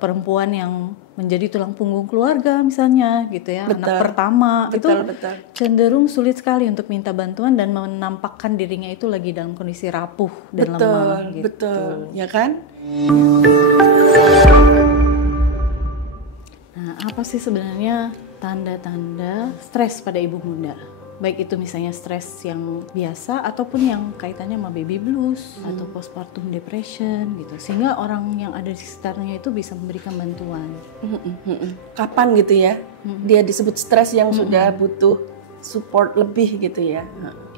perempuan yang menjadi tulang punggung keluarga misalnya gitu ya, Betul. anak pertama Betul. cenderung sulit sekali untuk minta bantuan dan menampakkan dirinya itu lagi dalam kondisi rapuh dan lemah gitu. Betul, ya kan? Nah, apa sih sebenarnya tanda-tanda stres pada ibu muda? Baik itu misalnya stres yang biasa ataupun yang kaitannya sama baby blues atau postpartum depression gitu. Sehingga orang yang ada di sekitarnya itu bisa memberikan bantuan. Kapan gitu ya? Dia disebut stres yang sudah butuh support lebih gitu ya.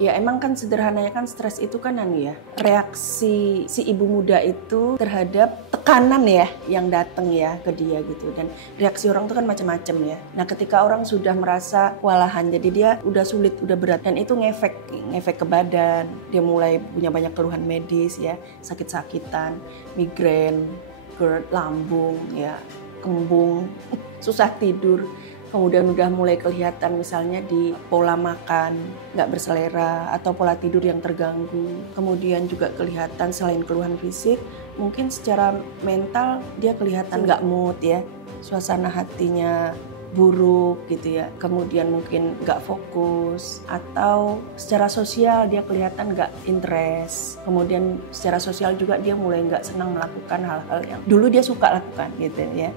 Ya emang kan sederhananya kan stres itu kan ya reaksi si ibu muda itu terhadap tekanan ya yang datang ya ke dia gitu, dan reaksi orang itu kan macam-macam ya. Nah ketika orang sudah merasa kewalahan, jadi dia udah sulit, udah berat, dan itu ngefek ke badan, dia mulai punya banyak keluhan medis ya, sakit-sakitan, migrain, GERD, lambung ya, kembung, susah tidur. Kemudian udah mulai kelihatan misalnya di pola makan nggak berselera atau pola tidur yang terganggu. Kemudian juga kelihatan selain keluhan fisik, mungkin secara mental dia kelihatan nggak mood ya, suasana hatinya buruk gitu ya. Kemudian mungkin nggak fokus, atau secara sosial dia kelihatan nggak interest. Kemudian secara sosial juga dia mulai nggak senang melakukan hal-hal yang dulu dia suka lakukan gitu ya.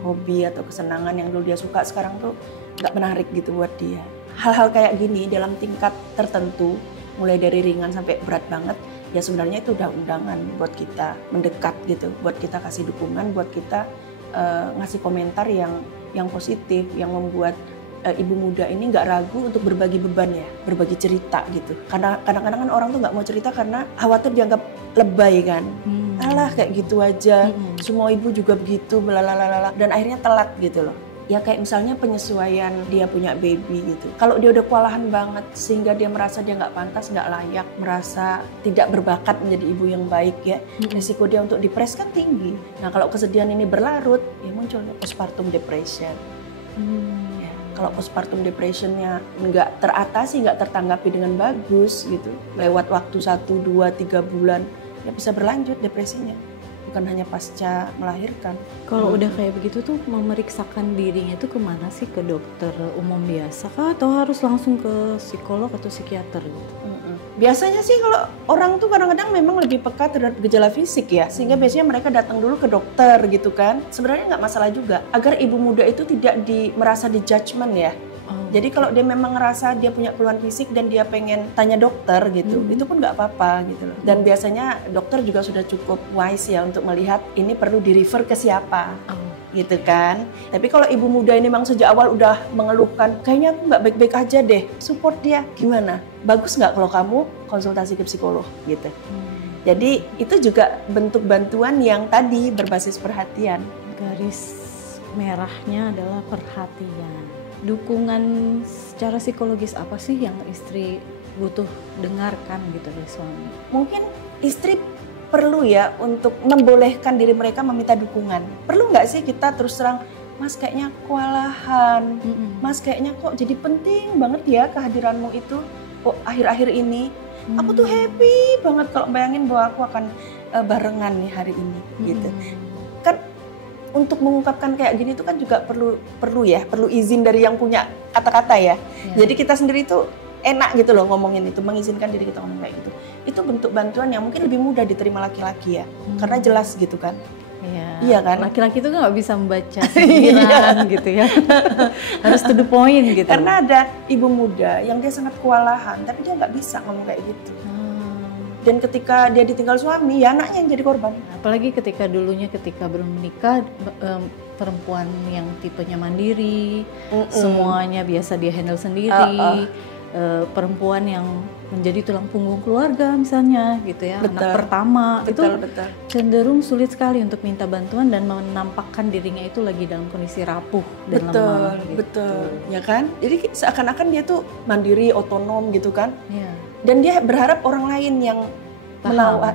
Hobi atau kesenangan yang dulu dia suka sekarang tuh nggak menarik gitu buat dia. Hal-hal kayak gini dalam tingkat tertentu, mulai dari ringan sampai berat banget, ya sebenarnya itu udah undangan buat kita mendekat gitu, buat kita kasih dukungan, buat kita ngasih komentar yang positif, yang membuat ibu muda ini nggak ragu untuk berbagi beban ya, berbagi cerita gitu. Karena kadang-kadang kan orang tuh nggak mau cerita karena khawatir dianggap lebay kan. Alah kayak gitu aja, semua ibu juga begitu, belalalala, dan akhirnya telat gitu loh. Ya kayak misalnya penyesuaian dia punya baby gitu. Kalau dia udah kewalahan banget sehingga dia merasa dia nggak pantas, nggak layak, merasa tidak berbakat menjadi ibu yang baik ya, risiko dia untuk depres kan tinggi. Nah kalau kesedihan ini berlarut, ya muncul postpartum depression. Ya, kalau postpartum depressionnya nggak teratasi, nggak tertanggapi dengan bagus gitu, lewat waktu 1, 2, 3 bulan, ya bisa berlanjut depresinya. Bukan hanya pasca melahirkan. Kalau udah kayak begitu tuh memeriksakan dirinya tuh kemana sih? Ke dokter umum biasa kah? Atau harus langsung ke psikolog atau psikiater gitu? Biasanya sih kalau orang tuh kadang-kadang memang lebih peka terhadap gejala fisik ya, sehingga biasanya mereka datang dulu ke dokter gitu kan. Sebenarnya nggak masalah juga, agar ibu muda itu tidak merasa di judgment ya. Jadi kalau dia memang ngerasa dia punya keluhan fisik dan dia pengen tanya dokter gitu, itu pun nggak apa-apa gitu loh. Dan biasanya dokter juga sudah cukup wise ya untuk melihat ini perlu di-refer ke siapa. Gitu kan. Tapi kalau ibu muda ini memang sejak awal udah mengeluhkan, kayaknya aku nggak baik-baik aja deh, support dia. Gimana? Bagus nggak kalau kamu konsultasi ke psikolog gitu. Jadi itu juga bentuk bantuan yang tadi berbasis perhatian. Garis merahnya adalah perhatian. Dukungan secara psikologis apa sih yang istri butuh dengarkan gitu dari suami? Mungkin istri perlu ya untuk membolehkan diri mereka meminta dukungan. Perlu nggak sih kita terus terang, Mas kayaknya kewalahan, Mas kayaknya kok jadi penting banget ya kehadiranmu itu, kok akhir-akhir ini. Aku tuh happy banget kalau bayangin bahwa aku akan barengan nih hari ini gitu. Kan untuk mengungkapkan kayak gini itu kan juga perlu izin dari yang punya kata-kata ya. Jadi kita sendiri itu enak gitu loh ngomongin itu, mengizinkan diri kita ngomong kayak gitu. Itu bentuk bantuan yang mungkin lebih mudah diterima laki-laki ya, karena jelas gitu kan. Iya kan? Laki-laki itu nggak bisa membaca pikiran gitu ya. Harus to the point gitu. Karena ada ibu muda yang dia sangat kewalahan, tapi dia nggak bisa ngomong kayak gitu. Dan ketika dia ditinggal suami, ya anaknya yang jadi korban. Apalagi ketika belum menikah, perempuan yang tipenya mandiri, semuanya biasa dia handle sendiri. Perempuan yang menjadi tulang punggung keluarga misalnya gitu ya, anak pertama, itu cenderung sulit sekali untuk minta bantuan dan menampakkan dirinya itu lagi dalam kondisi rapuh dan lemah gitu. Betul, ya kan? Jadi seakan-akan dia tuh mandiri, otonom gitu kan. Dan dia berharap orang lain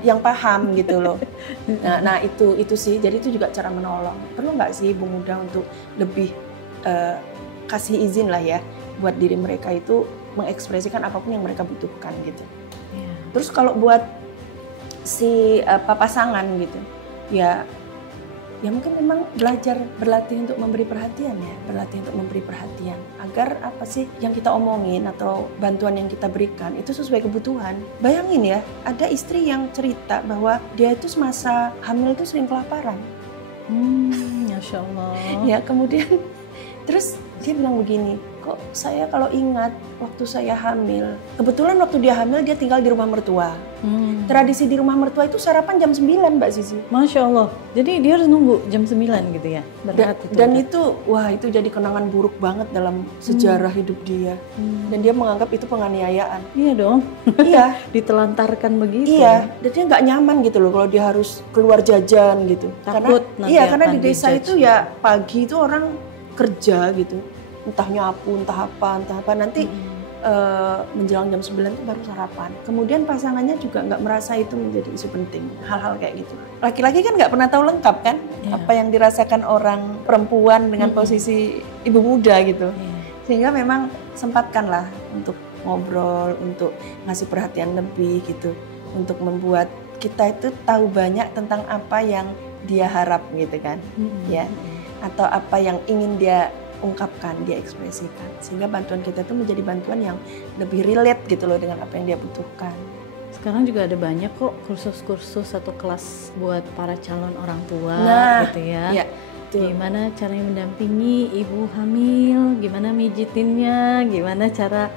yang paham gitu loh. Nah itu sih, jadi itu juga cara menolong. Perlu nggak sih ibu muda untuk lebih kasih izin lah ya buat diri mereka itu mengekspresikan apapun yang mereka butuhkan gitu. Terus kalau buat si pasangan gitu, ya Ya mungkin memang belajar berlatih untuk memberi perhatian ya, berlatih untuk memberi perhatian agar apa sih yang kita omongin atau bantuan yang kita berikan itu sesuai kebutuhan. Bayangin ya, ada istri yang cerita bahwa dia itu semasa hamil itu sering kelaparan. Masya Allah. Ya kemudian terus dia bilang begini, kok saya kalau ingat waktu saya hamil, kebetulan waktu dia hamil dia tinggal di rumah mertua. Tradisi di rumah mertua itu sarapan jam 9 Mbak Sisi. Masya Allah, jadi dia harus nunggu jam 9 gitu ya? Dan itu, wah itu jadi kenangan buruk banget dalam sejarah hidup dia. Dan dia menganggap itu penganiayaan. Iya dong. Iya. Ditelantarkan begitu. Iya, dan dia nggak nyaman gitu loh kalau dia harus keluar jajan gitu. Takut karena di desa itu ya pagi itu orang kerja gitu. Entah nyapu, entah apa. Nanti menjelang jam 9 itu baru sarapan. Kemudian pasangannya juga nggak merasa itu menjadi isu penting. Hal-hal kayak gitu. Laki-laki kan nggak pernah tahu lengkap kan apa yang dirasakan orang perempuan dengan posisi ibu muda gitu. Sehingga memang sempatkanlah untuk ngobrol, untuk ngasih perhatian lebih gitu. Untuk membuat kita itu tahu banyak tentang apa yang dia harap gitu kan. Ya. Atau apa yang ingin dia ungkapkan, dia ekspresikan. Sehingga bantuan kita itu menjadi bantuan yang lebih relate gitu loh dengan apa yang dia butuhkan. Sekarang juga ada banyak kok kursus-kursus atau kelas buat para calon orang tua gitu ya. Ya. Gimana caranya mendampingi ibu hamil, gimana mijitinnya, gimana cara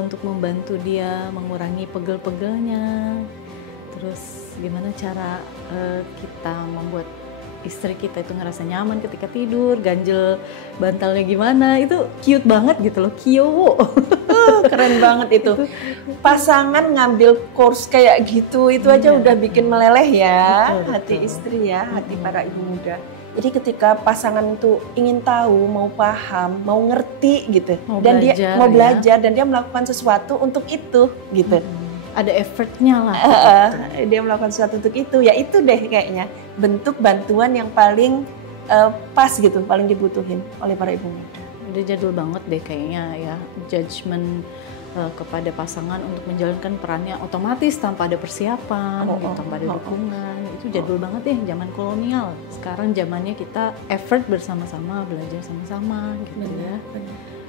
untuk membantu dia mengurangi pegel-pegelnya. Terus gimana cara kita membuat istri kita itu ngerasa nyaman ketika tidur, ganjel bantalnya gimana, itu cute banget gitu loh, kyo. Keren banget itu. Pasangan ngambil course kayak gitu, itu aja udah bikin meleleh ya hati istri ya, hati para ibu muda. Jadi ketika pasangan itu ingin tahu, mau paham, mau ngerti gitu, dan dia mau belajar dan dia melakukan sesuatu untuk itu gitu. Ada effortnya lah. Dia melakukan sesuatu untuk itu, ya itu deh kayaknya bentuk bantuan yang paling pas gitu, paling dibutuhin oleh para ibu muda. Udah jadul banget deh kayaknya ya, judgement kepada pasangan untuk menjalankan perannya otomatis tanpa ada persiapan, tanpa ada dukungan. Itu jadul banget deh, zaman kolonial. Sekarang zamannya kita effort bersama-sama, belajar sama-sama gitu ya.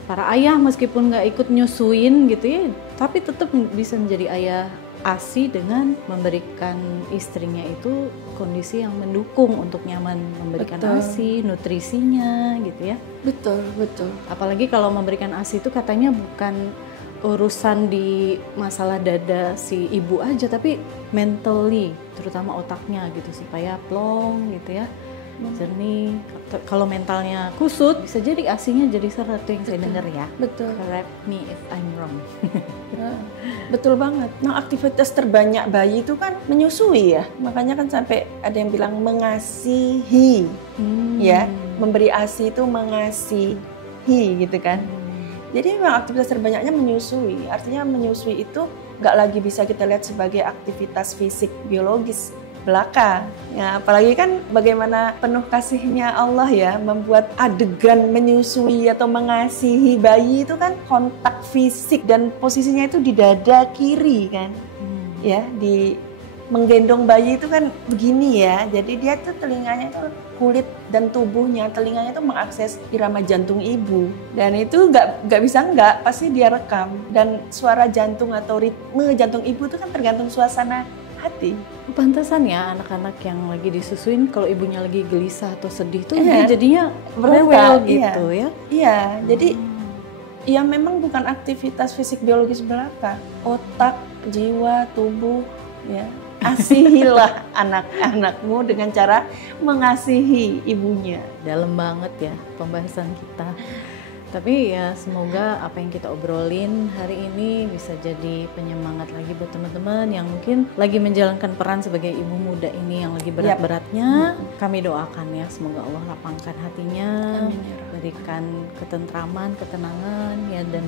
Para ayah meskipun nggak ikut nyusuin gitu ya, tapi tetap bisa menjadi ayah ASI dengan memberikan istrinya itu kondisi yang mendukung untuk nyaman memberikan ASI, nutrisinya gitu ya. Betul. Apalagi kalau memberikan ASI itu katanya bukan urusan di masalah dada si ibu aja, tapi mentally, terutama otaknya gitu, supaya plong gitu ya, jernih. Kalau mentalnya kusut, bisa jadi ASINya jadi seret, yang saya dengar ya. Betul. Correct me if I'm wrong. Betul banget. Nah, aktivitas terbanyak bayi itu kan menyusui ya. Makanya kan sampai ada yang bilang mengasihi, ya, memberi ASI itu mengasihi gitu kan. Jadi memang aktivitas terbanyaknya menyusui. Artinya menyusui itu nggak lagi bisa kita lihat sebagai aktivitas fisik biologis belaka. Ya, apalagi kan bagaimana penuh kasihnya Allah ya, membuat adegan menyusui atau mengasihi bayi itu kan kontak fisik dan posisinya itu di dada kiri kan. Ya, di menggendong bayi itu kan begini ya. Jadi dia tuh telinganya itu kulit dan tubuhnya, telinganya itu mengakses irama jantung ibu. Dan itu nggak bisa pasti dia rekam. Dan suara jantung atau ritme jantung ibu itu kan tergantung suasana hati. Pantasan ya anak-anak yang lagi disusuin kalau ibunya lagi gelisah atau sedih tuh dia jadinya rewel gitu ya. Iya, jadi ya memang bukan aktivitas fisik biologis belaka. Otak, jiwa, tubuh ya. Asihilah anak-anakmu dengan cara mengasihi ibunya. Dalam banget ya pembahasan kita. Tapi ya semoga apa yang kita obrolin hari ini bisa jadi penyemangat lagi buat teman-teman yang mungkin lagi menjalankan peran sebagai ibu muda ini yang lagi berat-beratnya. Kami doakan ya semoga Allah lapangkan hatinya, berikan ketentraman, ketenangan ya, dan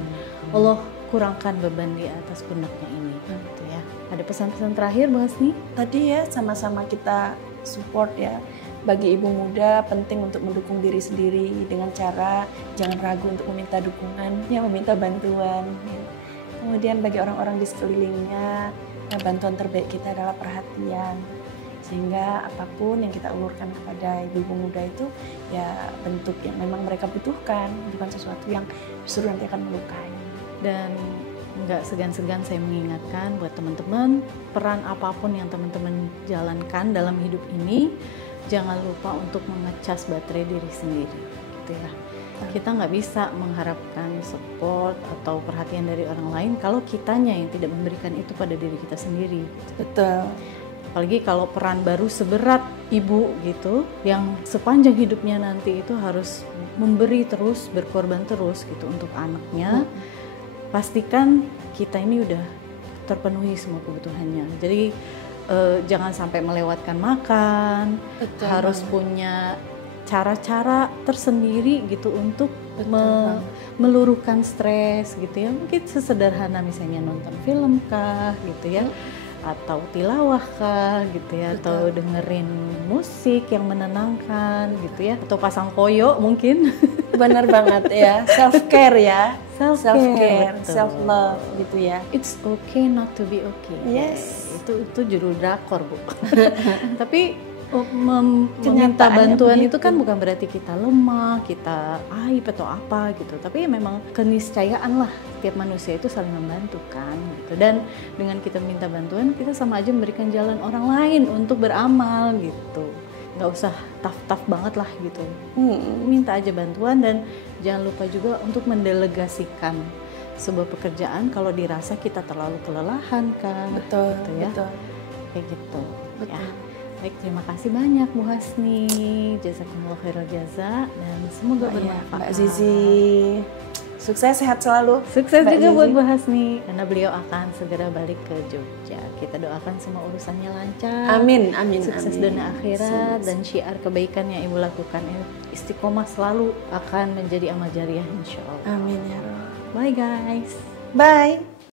Allah kurangkan beban di atas pundaknya ini. Gitu ya. Ada pesan-pesan terakhir Bu Hasni? Tadi ya sama-sama kita support ya. Bagi ibu muda penting untuk mendukung diri sendiri dengan cara jangan ragu untuk meminta dukungan, ya meminta bantuan. Ya. Kemudian bagi orang-orang di sekelilingnya, bantuan terbaik kita adalah perhatian. Sehingga apapun yang kita ulurkan kepada ibu-ibu muda itu ya bentuk yang memang mereka butuhkan, bukan sesuatu yang justru nanti akan melukai. Dan nggak segan-segan saya mengingatkan buat teman-teman, peran apapun yang teman-teman jalankan dalam hidup ini, jangan lupa untuk mengecas baterai diri sendiri, gitu ya. Kita nggak bisa mengharapkan support atau perhatian dari orang lain kalau kitanya yang tidak memberikan itu pada diri kita sendiri. Betul. Apalagi kalau peran baru seberat ibu gitu, yang sepanjang hidupnya nanti itu harus memberi terus, berkorban terus gitu untuk anaknya. Pastikan kita ini udah terpenuhi semua kebutuhannya. Jadi jangan sampai melewatkan makan. Betul, harus punya cara-cara tersendiri gitu untuk meluruhkan stres gitu ya. Mungkin sesederhana misalnya nonton film kah gitu ya, atau tilawah kah gitu ya, atau dengerin musik yang menenangkan gitu ya, atau pasang koyo mungkin. Benar banget ya, self care ya, self care, betul. self love gitu ya. It's okay not to be okay. Yes. Itu judul drakor, Bu. Tapi meminta bantuan itu kan bukan berarti kita lemah, kita aib atau apa gitu. Tapi ya memang keniscayaan lah, tiap manusia itu saling membantu kan gitu. Dan dengan kita minta bantuan, kita sama aja memberikan jalan orang lain untuk beramal gitu. Nggak usah tough banget lah gitu. Minta aja bantuan, dan jangan lupa juga untuk mendelegasikan sebuah pekerjaan kalau dirasa kita terlalu kelelahan kan. Betul, gitu ya. betul. Kayak gitu. Betul. Ya. Baik, terima kasih banyak Bu Hasni. Jazakumullah khairal jaza, dan semoga bermanfaat. Mbak Zizi, sukses, sehat selalu. Sukses Mbak juga Zizi. buat Bu Hasni, karena beliau akan segera balik ke Jogja. Kita doakan semua urusannya lancar. Amin, amin, Sukses amin. dunia akhirat, dan syiar kebaikan yang Ibu lakukan istiqomah selalu akan menjadi amal jariah insya Allah. Amin ya Rob. Bye guys. Bye.